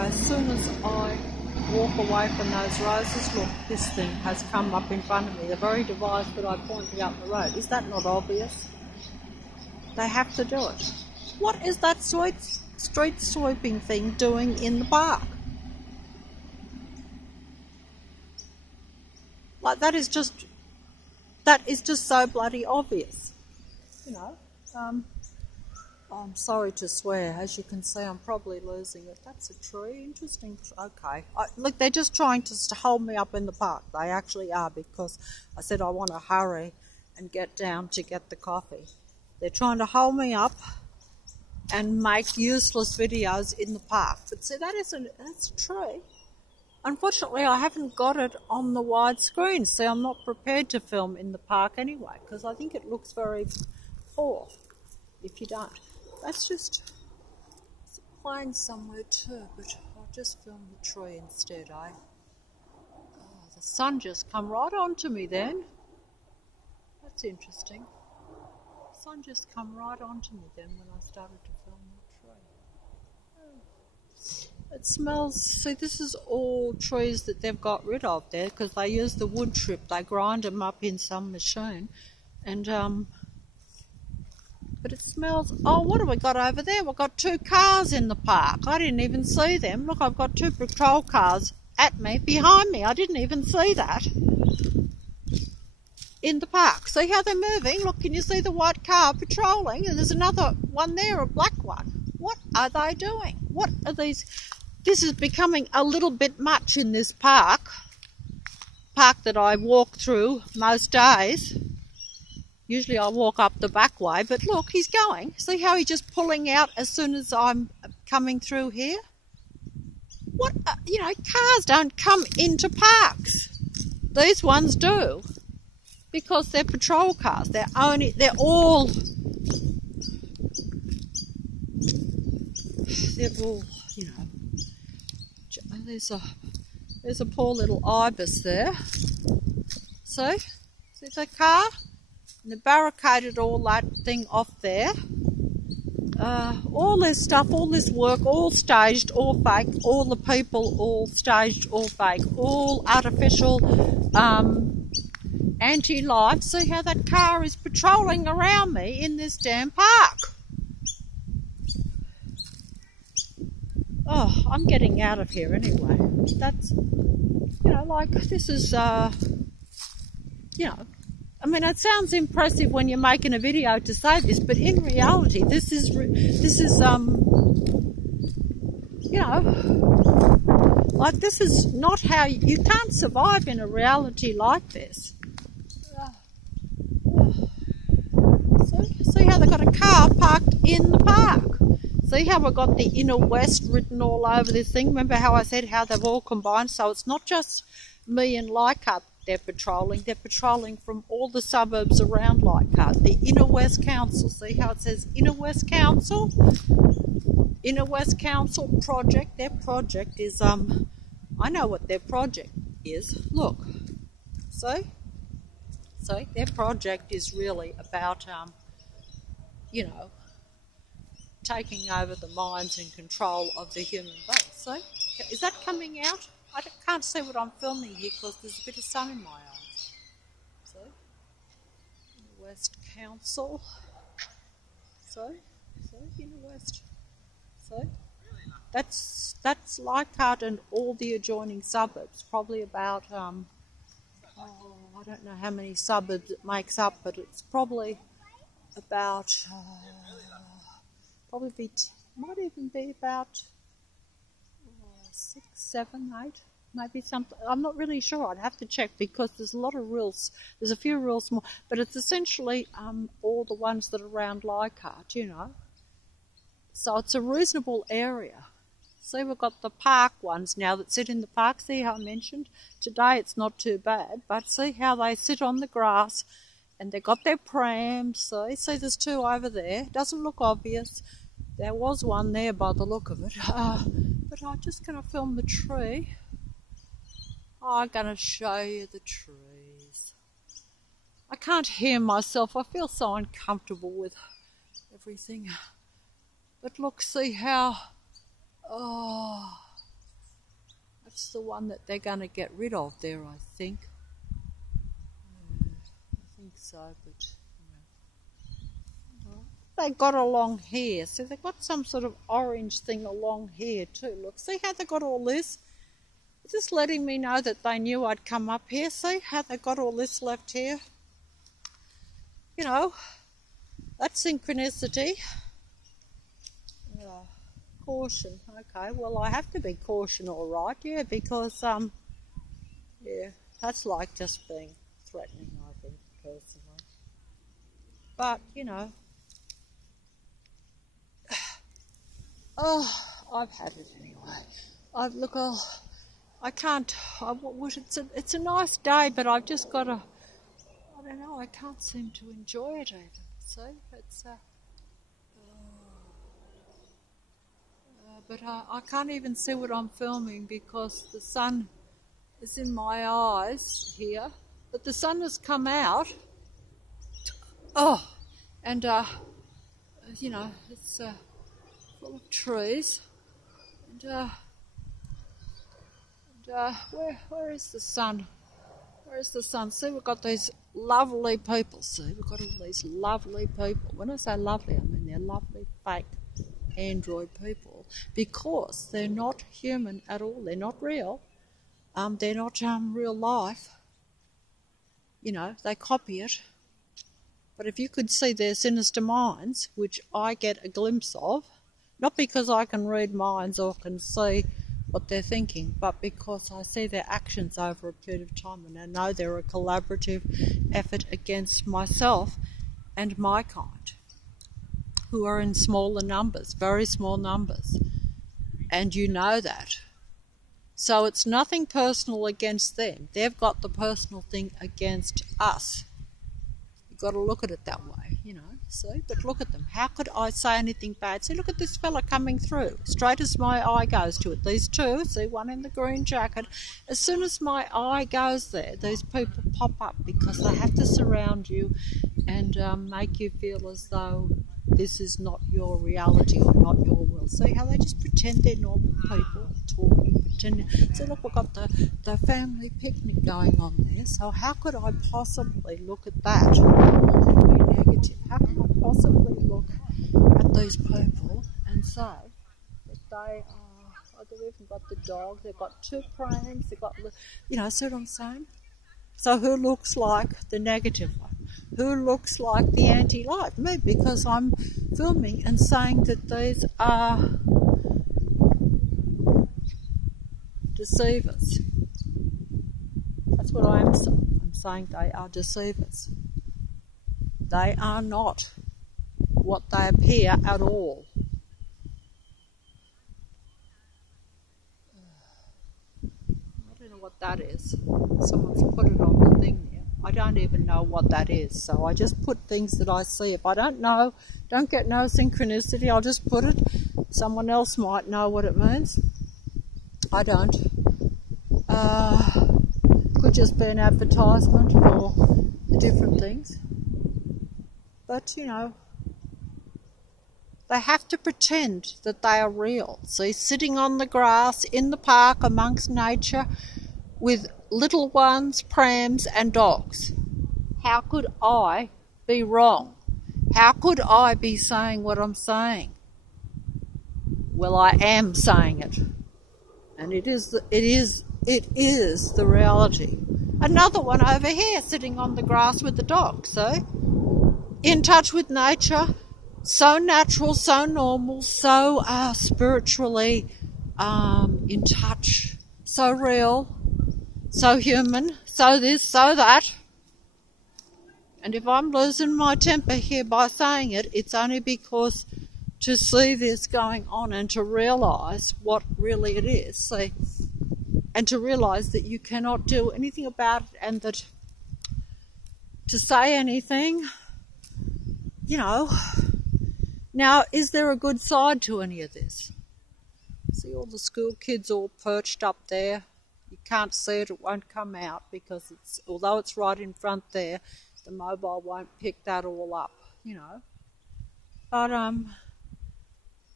as soon as I walk away from those roses, look, this thing has come up in front of me, the very device that I pointed out the road. Is that not obvious? They have to do it. What is that street sweeping thing doing in the park? Like, that is just so bloody obvious, you know. I'm sorry to swear. As you can see, I'm probably losing it. That's a tree. Interesting. Okay. Look, they're just trying to hold me up in the park. They actually are, because I said I want to hurry and get down to get the coffee. They're trying to hold me up and make useless videos in the park. But see, that's a tree. Unfortunately, I haven't got it on the wide screen. See, I'm not prepared to film in the park anyway, because I think it looks very poor if you don't. That's just, it's a plane somewhere too, but I'll just film the tree instead, eh? Oh, the sun just come right onto me then. That's interesting. The sun just come right onto me then when I started to film the tree. Oh. It smells, see, this is all trees that they've got rid of there, because they use the wood chip. They grind them up in some machine, and but it smells. Oh, what have we got over there? We've got two cars in the park. I didn't even see them. Look, I've got two patrol cars at me, behind me. I didn't even see that. In the park. See how they're moving? Look, can you see the white car patrolling? And there's another one there, a black one. What are they doing? What are these? This is becoming a little bit much in this park that I walk through most days. Usually I walk up the back way, but look, he's going. See how he's just pulling out as soon as I'm coming through here? What, you know, cars don't come into parks. These ones do, because they're patrol cars. They're all, you know. There's a poor little ibis there. See the car? And they barricaded all that thing off there. All this stuff, all this work, all staged, all fake. All the people, all staged, all fake. All artificial, anti-life. See how that car is patrolling around me in this damn park. Oh, I'm getting out of here anyway. That's, you know, like, this is, you know, I mean, it sounds impressive when you're making a video to say this, but in reality, this is, you know, like, this is not how you can't survive in a reality like this. See how they've got a car parked in the park. See how we've got the Inner West written all over this thing. Remember how I said how they've all combined? So it's not just me and Leichhardt they're patrolling from all the suburbs around Leichhardt. The Inner West Council, see how it says Inner West Council? Inner West Council project, their project is, I know what their project is. Look, see, their project is really about, you know, taking over the minds and control of the human base. See, is that coming out? I can't see what I'm filming here because there's a bit of sun in my eyes. So, Inner West Council. So, Inner West. So, that's Leichhardt and all the adjoining suburbs. Probably about, I don't know how many suburbs it makes up, but it's probably about, might even be about 6, 7, 8, maybe something. I'm not really sure. I'd have to check because there's a lot of rules. There's a few rules more, but it's essentially all the ones that are around Leichhardt, you know. So it's a reasonable area. See, we've got the park ones now that sit in the park. See how I mentioned? Today it's not too bad, but see how they sit on the grass and they've got their prams. See there's two over there. Doesn't look obvious. There was one there by the look of it. But I'm just going to film the tree. I'm going to show you the trees. I can't hear myself. I feel so uncomfortable with everything. But look, see how, oh, It's the one that they're going to get rid of there, I think. I think so, but they got a long hair, so they've got some sort of orange thing along here too. Look, see how they got all this? Just letting me know that they knew I'd come up here. See how they got all this left here? You know, that's synchronicity. Caution. Okay, well I have to be caution, all right, yeah, because yeah, that's like just being threatening, I think, personally. But you know, oh, I've had it anyway. I can't. It's a nice day, but I've just got to. I don't know. I can't seem to enjoy it even. See, it's. But I can't even see what I'm filming because the sun is in my eyes here. But the sun has come out. Oh, and you know, it's full of trees. And where is the sun? Where is the sun? See, we've got these lovely people. See, we've got all these lovely people. When I say lovely, I mean they're lovely, fake android people, because they're not human at all. They're not real. They're not real life. You know, they copy it. But if you could see their sinister minds, which I get a glimpse of, not because I can read minds or can see what they're thinking, but because I see their actions over a period of time, and I know they're a collaborative effort against myself and my kind, who are in smaller numbers, very small numbers, and you know that. So it's nothing personal against them. They've got the personal thing against us. You've got to look at it that way, you know, see? But look at them. How could I say anything bad? See, look at this fella coming through, straight as my eye goes to it. These two, see, one in the green jacket. As soon as my eye goes there, these people pop up because they have to surround you and make you feel as though this is not your reality or not your world. See how they just pretend they're normal people, talking, pretending. So look, we've got the family picnic going on there. So how could I possibly look at that and be negative? How can I possibly look at these people and say that they are, oh, they've even got the dog, they've got two prams, they've got, you know, see what I'm saying? So who looks like the negative one? Who looks like the anti-life? Me, because I'm filming and saying that these are deceivers. That's what I am saying. I'm saying they are deceivers. They are not what they appear at all. I don't know what that is. Someone's put it on the thing there. I don't even know what that is, so I just put things that I see. If I don't know, don't get no synchronicity, I'll just put it. Someone else might know what it means. I don't. Could just be an advertisement for the different things. But, you know, they have to pretend that they are real. See, sitting on the grass in the park amongst nature with little ones, prams and dogs. How could I be wrong? How could I be saying what I'm saying? Well, I am saying it. And it is the reality. Another one over here sitting on the grass with the dog, see? In touch with nature, so natural, so normal, so spiritually in touch, so real, so human, so this, so that. And if I'm losing my temper here by saying it, it's only because to see this going on and to realise what really it is, see, and to realise that you cannot do anything about it, and that to say anything, you know. Now, is there a good side to any of this? See all the school kids all perched up there. You can't see it, it won't come out because it's, although it's right in front there, the mobile won't pick that all up, you know. But,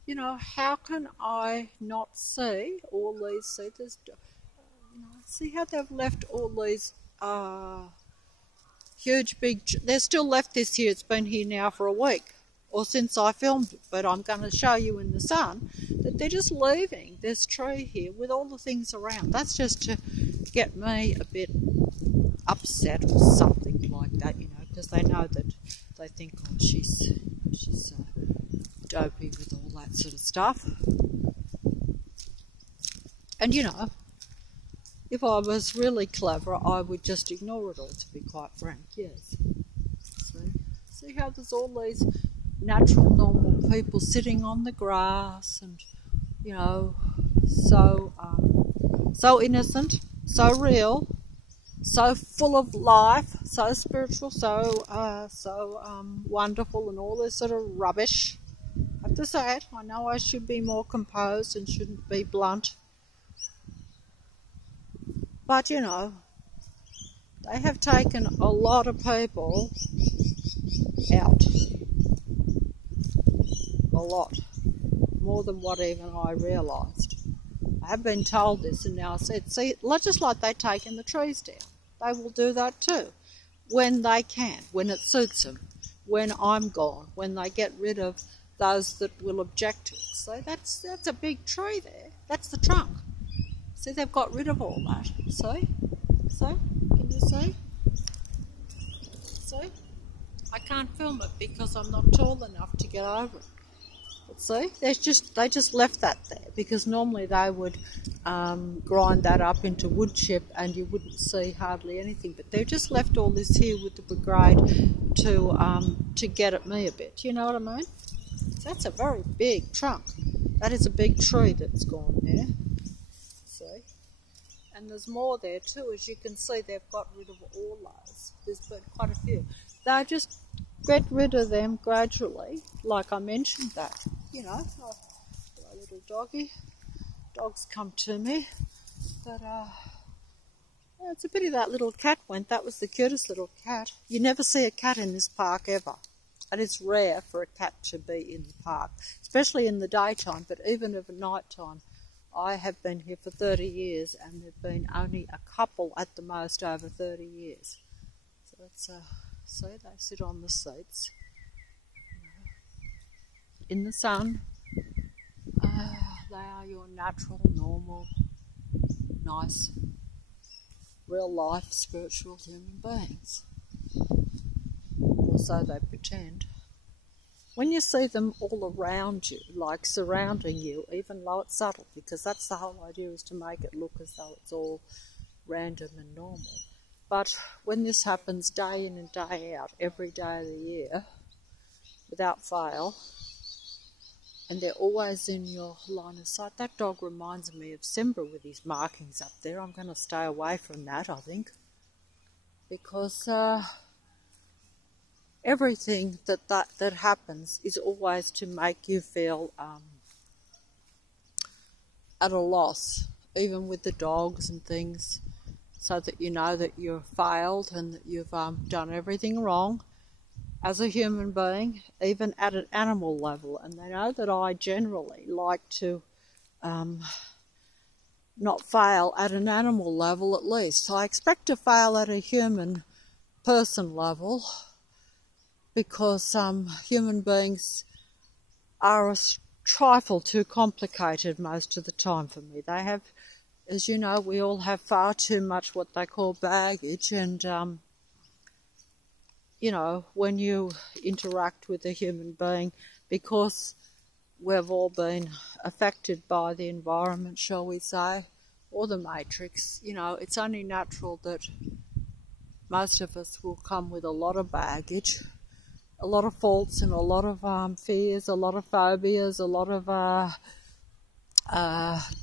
you know, how can I not see all these, see, You know, see how they've left all these huge big... They're still left this here. It's been here now for a week, or since I filmed it, but I'm going to show you in the sun that they're just leaving this tree here with all the things around. That's just to get me a bit upset or something like that, you know, because they know that they think, oh, she's dopey with all that sort of stuff. And, you know, if I was really clever, I would just ignore it all, to be quite frank, yes. See how there's all these natural, normal people sitting on the grass and, you know, so innocent, so real, so full of life, so spiritual, so wonderful, and all this sort of rubbish. I have to say it. I know I should be more composed and shouldn't be blunt. But, you know, they have taken a lot of people out. A lot. More than what even I realised. I have been told this, and now I said, see, just like they've taken the trees down. They will do that too. When they can, when it suits them, when I'm gone, when they get rid of those that will object to it. So that's a big tree there. That's the trunk. See, they've got rid of all that. See? Can you see? See? I can't film it because I'm not tall enough to get over it. But see, they just left that there, because normally they would grind that up into wood chip and you wouldn't see hardly anything. But they've just left all this here with the brigade to get at me a bit. You know what I mean? So that's a very big trunk. That is a big tree that's gone there. See? And there's more there too. As you can see, they've got rid of all those. There's been quite a few. They just get rid of them gradually, like I mentioned that. You know, a little doggy. Dogs come to me. But, yeah, it's a pity that little cat went. That was the cutest little cat. You never see a cat in this park ever. And it's rare for a cat to be in the park, especially in the daytime, but even at night time. I have been here for 30 years and there have been only a couple at the most over 30 years. So it's, see, they sit on the seats in the sun. They are your natural, normal, nice, real life, spiritual human beings. Or so they pretend. When you see them all around you, like surrounding you, even though it's subtle, because that's the whole idea, is to make it look as though it's all random and normal. But when this happens day in and day out, every day of the year, without fail, and they're always in your line of sight, that dog reminds me of Simba with his markings up there. I'm going to stay away from that, I think, because everything that happens is always to make you feel at a loss, even with the dogs and things, so that you know that you've failed and that you've done everything wrong as a human being, even at an animal level. And they know that I generally like to not fail at an animal level at least. So I expect to fail at a human person level, because human beings are a trifle too complicated most of the time for me. They have, as you know, we all have far too much what they call baggage, and you know, when you interact with a human being, because we've all been affected by the environment, shall we say, or the matrix, you know, it's only natural that most of us will come with a lot of baggage, a lot of faults and a lot of fears, a lot of phobias, a lot of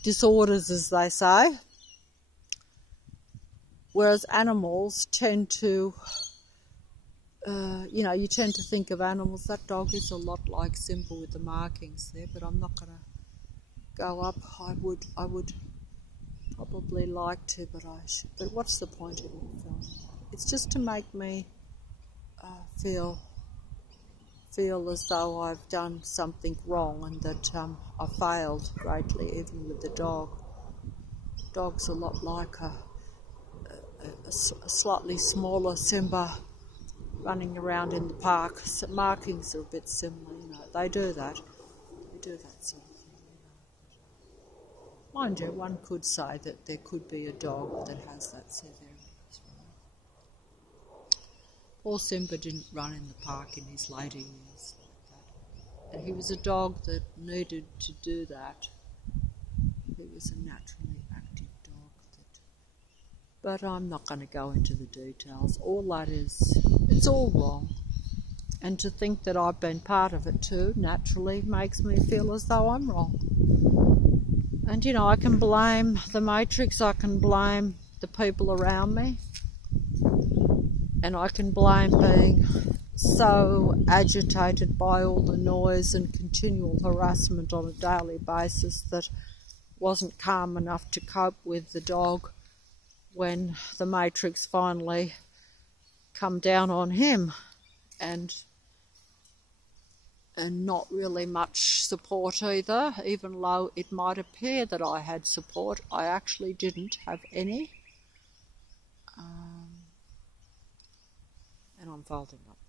disorders, as they say. Whereas animals tend to, you know, you tend to think of animals. That dog is a lot like Simba with the markings there, but I'm not going to go up. I would probably like to, but I should. But what's the point of it filming? It's just to make me feel as though I've done something wrong and that I failed greatly, even with the dog. dog's a lot like a slightly smaller Simba running around in the park. So markings are a bit similar, you know. They do that. They do that sort of thing, you know. Mind you, one could say that there could be a dog that has that severity as well. Poor Simba didn't run in the park in his later years like that. And he was a dog that needed to do that. He was a naturally active dog. But I'm not going to go into the details. All that is, it's all wrong. And to think that I've been part of it too, naturally, makes me feel as though I'm wrong. And, you know, I can blame the Matrix, I can blame the people around me, and I can blame being so agitated by all the noise and continual harassment on a daily basis that wasn't calm enough to cope with the dog when the Matrix finally come down on him, and not really much support either. Even though it might appear that I had support, I actually didn't have any. And I'm folding up.